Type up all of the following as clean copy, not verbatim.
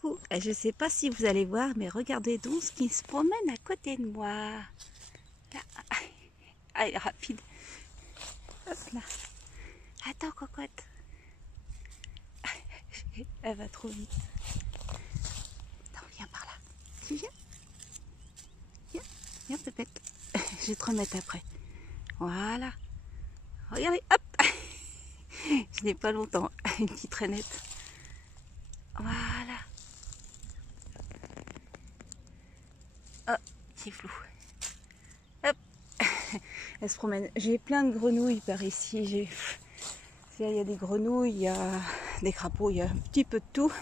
Coucou, je ne sais pas si vous allez voir, mais regardez donc ce qui se promène à côté de moi. Là. Ah, elle est rapide. Hop là. Attends, cocotte. Elle va trop vite. Attends, viens par là. Tu viens? Viens peut-être. Je vais te remettre après. Voilà. Regardez, hop. Je n'ai pas longtemps. Une petite traînette. Voilà. Oh, c'est flou. Hop. Elle se promène. J'ai plein de grenouilles par ici. Il y a des grenouilles, il y a des crapauds, il y a un petit peu de tout.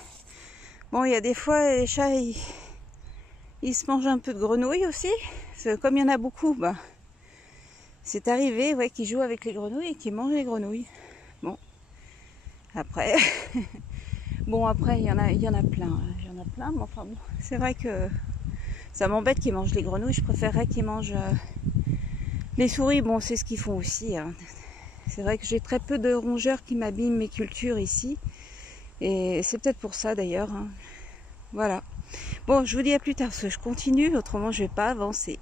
Bon, il y a des fois, les chats, ils se mangent un peu de grenouilles aussi. Comme il y en a beaucoup, bah, c'est arrivé qu'ils jouent avec les grenouilles et qu'ils mangent les grenouilles. Bon, après... Bon, après, il y en a plein. Il y en a plein, mais enfin bon, c'est vrai que ça m'embête qu'ils mangent les grenouilles. Je préférerais qu'ils mangent les souris. Bon, c'est ce qu'ils font aussi. Hein. C'est vrai que j'ai très peu de rongeurs qui m'abîment mes cultures ici. Et c'est peut-être pour ça d'ailleurs. Hein. Voilà. Bon, je vous dis à plus tard parce que je continue. Autrement, je ne vais pas avancer.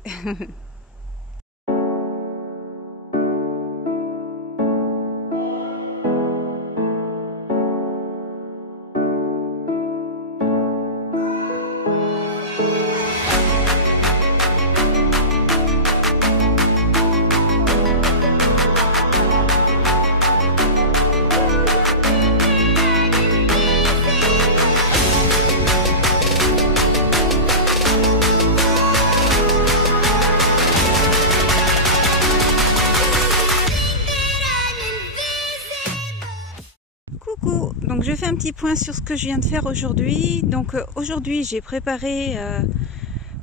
Coucou, donc je fais un petit point sur ce que je viens de faire aujourd'hui. Donc aujourd'hui j'ai préparé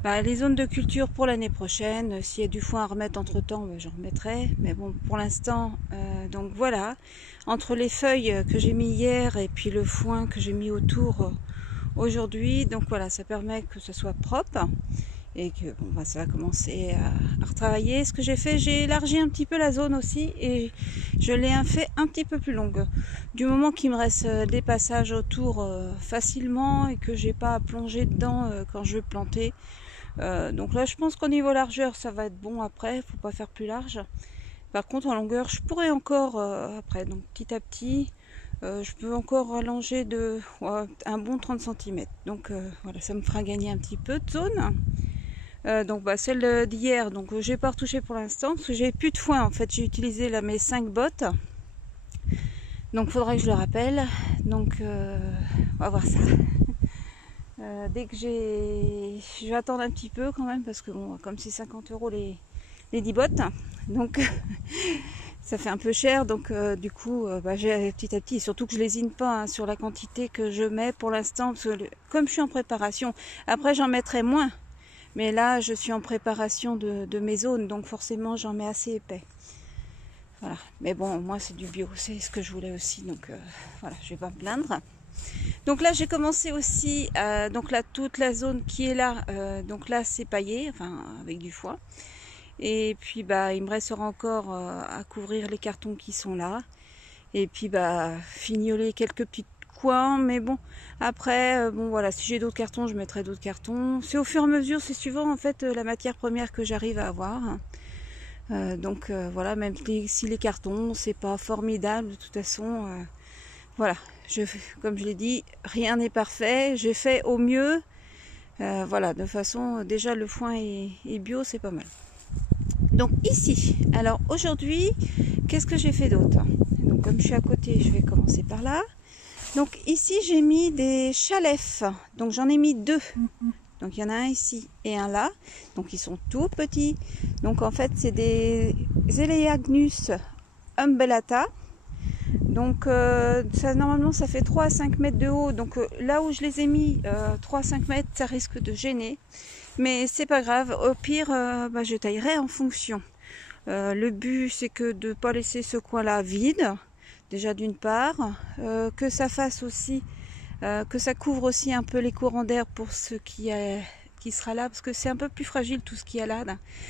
les zones de culture pour l'année prochaine. S'il y a du foin à remettre entre temps, j'en remettrai. Mais bon, pour l'instant, donc voilà. Entre les feuilles que j'ai mis hier et puis le foin que j'ai mis autour aujourd'hui, donc voilà, ça permet que ce soit propre. Et que bon, ça va commencer à retravailler. Ce que j'ai fait, j'ai élargi un petit peu la zone aussi et je l'ai fait un petit peu plus longue. Du moment qu'il me reste des passages autour facilement et que j'ai pas à plonger dedans quand je veux planter. Donc là, je pense qu'au niveau largeur, ça va être bon après. Faut pas faire plus large. Par contre, en longueur, je pourrais encore après. Donc petit à petit, je peux encore allonger de un bon 30 cm. Donc voilà, ça me fera gagner un petit peu de zone. Donc celle d'hier, donc j'ai pas retouché pour l'instant parce que j'ai plus de foin en fait. J'ai utilisé là mes 5 bottes, donc faudrait que je le rappelle. Donc on va voir ça. Dès que je vais attendre un petit peu quand même parce que bon, comme c'est 50 € les 10 bottes, donc ça fait un peu cher. Donc du coup, j'ai petit à petit, et surtout que je lésine pas sur la quantité que je mets pour l'instant parce que comme je suis en préparation, après j'en mettrai moins. Mais là, je suis en préparation de mes zones, donc forcément, j'en mets assez épais. Voilà. Mais bon, moi, c'est du bio, c'est ce que je voulais aussi, donc voilà, je vais pas me plaindre. Donc là, j'ai commencé aussi, donc là, toute la zone qui est là, donc là, c'est paillé, enfin, avec du foin. Et puis, il me restera encore à couvrir les cartons qui sont là. Et puis, fignoler quelques petites coins, mais bon, après bon voilà, si j'ai d'autres cartons, je mettrai d'autres cartons. C'est au fur et à mesure, c'est suivant en fait la matière première que j'arrive à avoir. Donc voilà, même si les cartons c'est pas formidable, de toute façon voilà, comme je l'ai dit, rien n'est parfait, j'ai fait au mieux. Voilà, de façon déjà le foin est bio, c'est pas mal. Donc ici, alors aujourd'hui, qu'est-ce que j'ai fait d'autre? Donc comme je suis à côté, je vais commencer par là. Donc ici j'ai mis des chalefs, donc j'en ai mis 2. Donc il y en a un ici et un là, donc ils sont tout petits. Donc en fait c'est des Eleagnus umbellata. Donc normalement ça fait 3 à 5 mètres de haut. Donc là où je les ai mis 3 à 5 mètres, ça risque de gêner. Mais c'est pas grave, au pire je taillerai en fonction. Le but c'est que de ne pas laisser ce coin là vide. Déjà d'une part, que ça fasse aussi, que ça couvre aussi un peu les courants d'air pour ce qui sera là, parce que c'est un peu plus fragile tout ce qu'il y a là.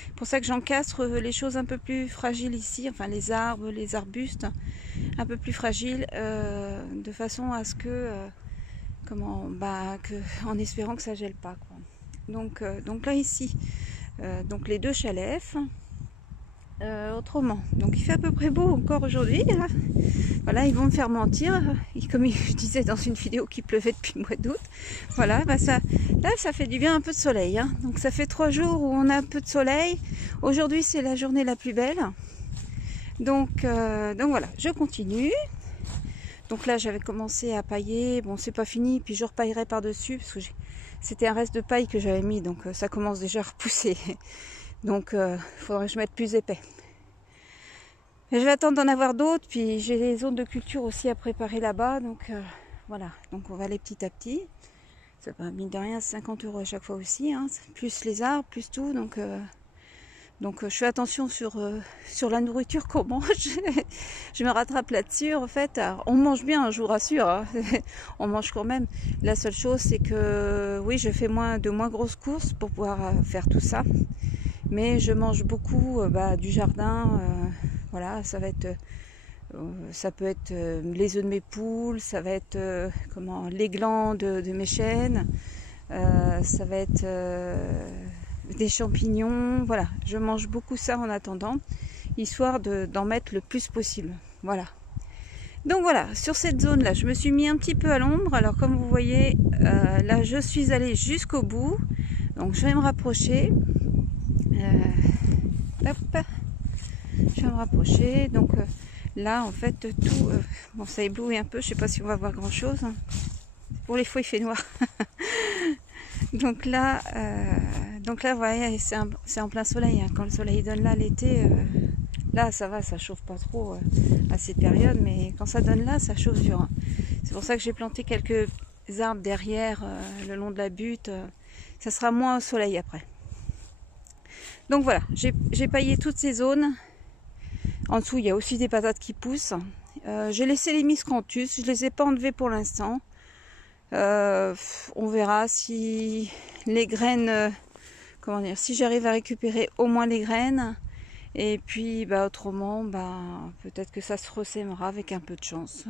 C'est pour ça que j'encastre les choses un peu plus fragiles ici, enfin les arbres, les arbustes, un peu plus fragiles, de façon à ce que en espérant que ça gèle pas, quoi. Donc là ici, donc les deux chalets. Autrement, donc il fait à peu près beau encore aujourd'hui. Voilà, ils vont me faire mentir. Comme je disais dans une vidéo qu'il pleuvait depuis le mois d'août. Voilà, là ça fait du bien, un peu de soleil. Hein. Donc ça fait 3 jours où on a un peu de soleil. Aujourd'hui c'est la journée la plus belle. Donc voilà, je continue. Donc là j'avais commencé à pailler. Bon, c'est pas fini, puis je repaillerai par dessus parce que c'était un reste de paille que j'avais mis, donc ça commence déjà à repousser. Donc il faudrait que je mette plus épais. Et je vais attendre d'en avoir d'autres, puis j'ai les zones de culture aussi à préparer là-bas, donc voilà, donc on va aller petit à petit. Ça va, mine de rien, 50 € à chaque fois aussi, hein, plus les arbres, plus tout, donc je fais attention sur la nourriture qu'on mange. Je me rattrape là-dessus, en fait. Alors, on mange bien, je vous rassure, hein. On mange quand même. La seule chose, c'est que oui, je fais de moins grosses courses pour pouvoir faire tout ça. Mais je mange beaucoup du jardin. Voilà, ça peut être les œufs de mes poules, ça va être les glands de mes chènes, ça va être des champignons. Voilà, je mange beaucoup ça en attendant, histoire d'en mettre le plus possible. Voilà. Donc voilà, sur cette zone là, je me suis mis un petit peu à l'ombre. Alors comme vous voyez, là je suis allée jusqu'au bout. Donc je vais me rapprocher. Hop, je vais me rapprocher. Donc là en fait tout, bon, ça éblouit un peu, je sais pas si on va voir grand chose, hein. Pour les fois il fait noir. donc là vous voyez, c'est en plein soleil, hein. Quand le soleil donne là l'été, là ça va, ça chauffe pas trop à cette période, mais quand ça donne là, ça chauffe dur, hein. C'est pour ça que j'ai planté quelques arbres derrière le long de la butte, ça sera moins au soleil après. Donc voilà, j'ai paillé toutes ces zones. En dessous, il y a aussi des patates qui poussent. J'ai laissé les miscanthus, je ne les ai pas enlevés pour l'instant. On verra si les graines, si j'arrive à récupérer au moins les graines. Et puis autrement, peut-être que ça se ressèmera avec un peu de chance.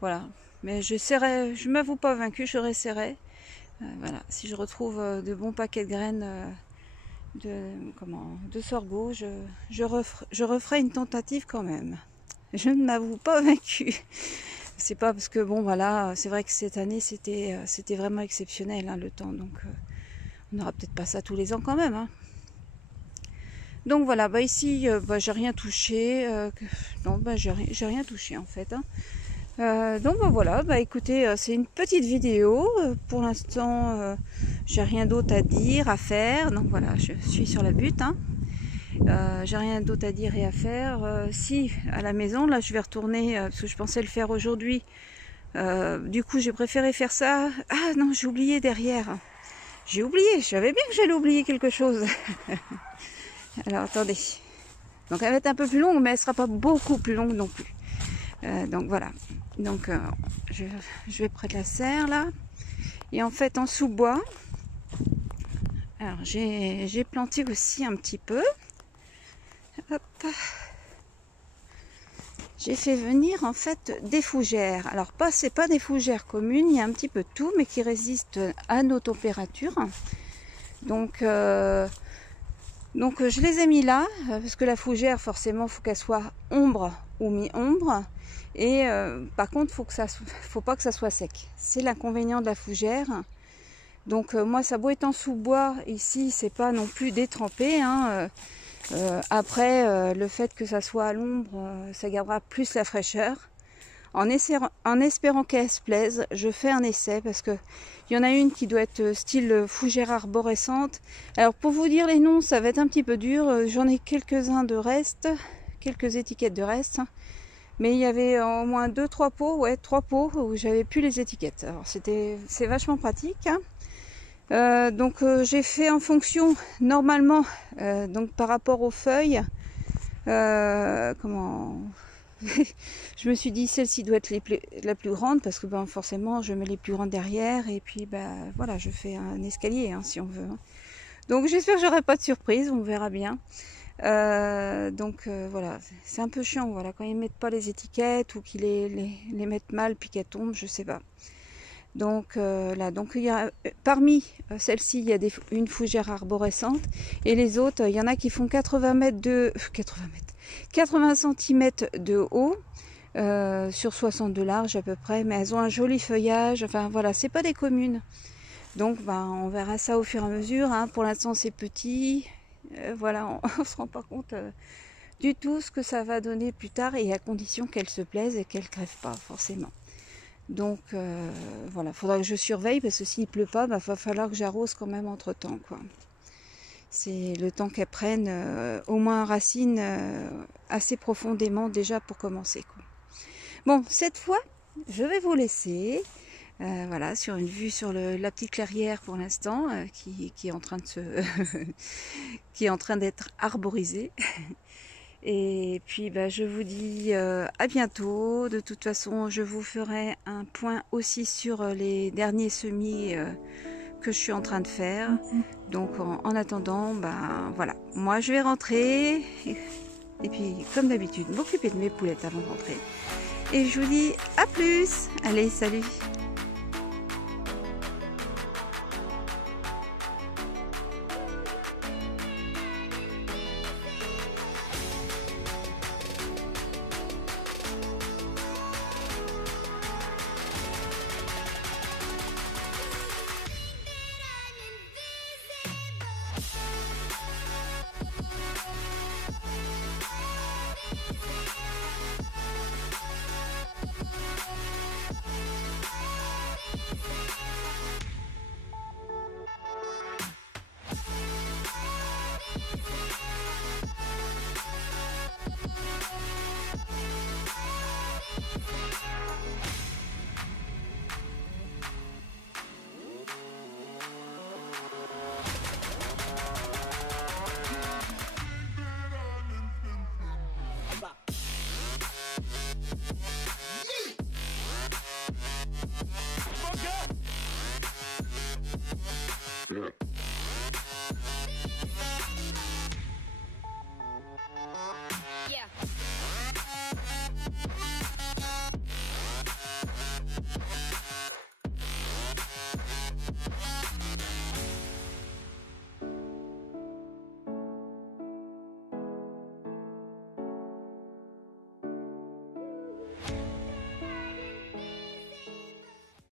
Voilà, mais j'essaierai, je ne m'avoue pas vaincue, je réessayerai. Voilà, si je retrouve de bons paquets de graines de sorgho, je referai une tentative quand même. Je ne m'avoue pas vaincue. C'est pas parce que bon voilà, c'est vrai que cette année c'était vraiment exceptionnel, hein, le temps, donc on n'aura peut-être pas ça tous les ans quand même, hein. Donc voilà, ici j'ai rien touché, non j'ai rien touché en fait, hein. Donc voilà, écoutez, c'est une petite vidéo. Pour l'instant, j'ai rien d'autre à dire, à faire. Donc voilà, je suis sur la butte, hein. J'ai rien d'autre à dire et à faire. Si, à la maison, là, je vais retourner, parce que je pensais le faire aujourd'hui. Du coup, j'ai préféré faire ça. Ah non, j'ai oublié derrière. J'ai oublié, je savais bien que j'allais oublier quelque chose. Alors, attendez. Donc, elle va être un peu plus longue, mais elle sera pas beaucoup plus longue non plus. Donc voilà, donc je vais près de la serre là, et en fait en sous-bois, alors j'ai planté aussi un petit peu. Hop. J'ai fait venir en fait des fougères. Alors c'est pas des fougères communes, il y a un petit peu de tout, mais qui résistent à nos températures. Donc je les ai mis là, parce que la fougère forcément faut qu'elle soit ombre ou mi-ombre. Et par contre, faut pas que ça soit sec. C'est l'inconvénient de la fougère. Donc moi, ça a beau être en sous-bois, ici, c'est pas non plus détrempé, hein. Après, le fait que ça soit à l'ombre, ça gardera plus la fraîcheur. En espérant qu'elle se plaise, je fais un essai parce que il y en a une qui doit être style fougère arborescente. Alors pour vous dire les noms, ça va être un petit peu dur. J'en ai quelques-uns de reste, quelques étiquettes de reste. Mais il y avait au moins 2-3 pots, ouais, 3 pots où j'avais plus les étiquettes. Alors c'est vachement pratique, hein. Donc j'ai fait en fonction normalement, donc par rapport aux feuilles, je me suis dit celle-ci doit être la plus grande parce que forcément je mets les plus grandes derrière et puis voilà, je fais un escalier, hein, si on veut, hein. Donc j'espère que j'aurai pas de surprise, on verra bien. Voilà, c'est un peu chiant, voilà, quand ils mettent pas les étiquettes ou qu'ils les mettent mal puis qu'elles tombent, je sais pas. Donc là, donc il y a, parmi celles-ci, il y a une fougère arborescente et les autres, il y en a qui font 80 cm de haut sur 60 de large à peu près, mais elles ont un joli feuillage. Enfin voilà, c'est pas des communes. Donc ben, on verra ça au fur et à mesure. Hein. Pour l'instant, c'est petit. Voilà, on ne se rend pas compte du tout ce que ça va donner plus tard et à condition qu'elles se plaisent et qu'elles ne crèvent pas forcément. Donc voilà, il faudra que je surveille parce que s'il pleut pas, bah, va falloir que j'arrose quand même entre temps, quoi. C'est le temps qu'elles prennent au moins racine assez profondément déjà pour commencer, quoi. Bon, cette fois, je vais vous laisser. Voilà, sur une vue sur la petite clairière pour l'instant qui est en train de se qui est en train d'être arborisée. Et puis bah, je vous dis à bientôt. De toute façon, je vous ferai un point aussi sur les derniers semis que je suis en train de faire. Donc en attendant, bah, voilà, moi je vais rentrer et puis comme d'habitude m'occuper de mes poulettes avant de rentrer. Et je vous dis à plus. Allez, salut.